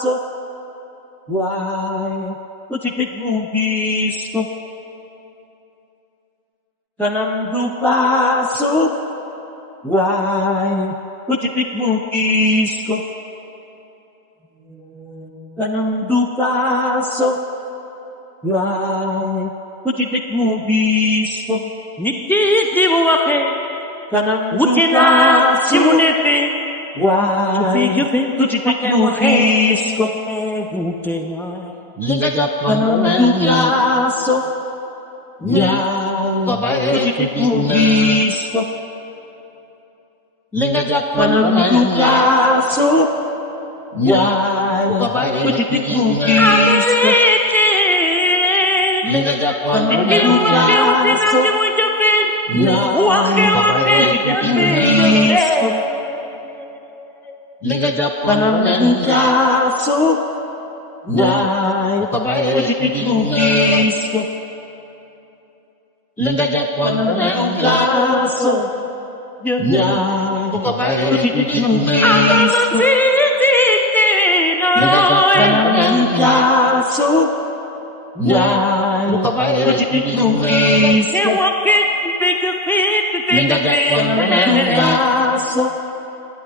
passo, guai, tu ci che capisco, canando passo, guai, tu ci che capisco, canando passo, guai, tu ci che capisco, niti wake, canando passo, simunepe, guai, tu ci che capisco, Liga Japan canando Babae capisco, Liga Japan caso, Babae capisco, Liga Japan Liga Japan caso, Babae capisco, Liga Japan caso, Babae caso, Babae Liga Japan caso,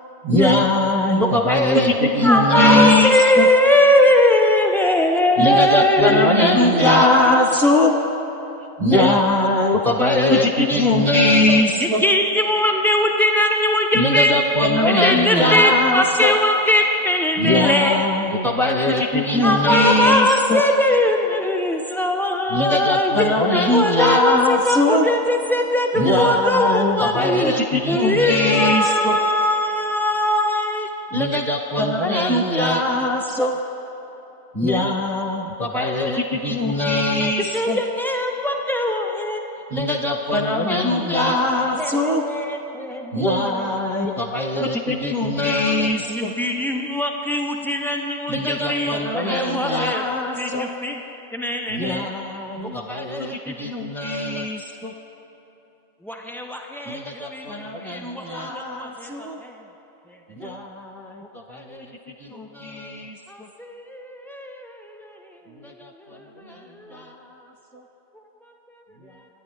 Babae Liga Japan caso, Babae Liga Japan Babae Liga Japan Liga Japan Babae Liga Japan Yeah.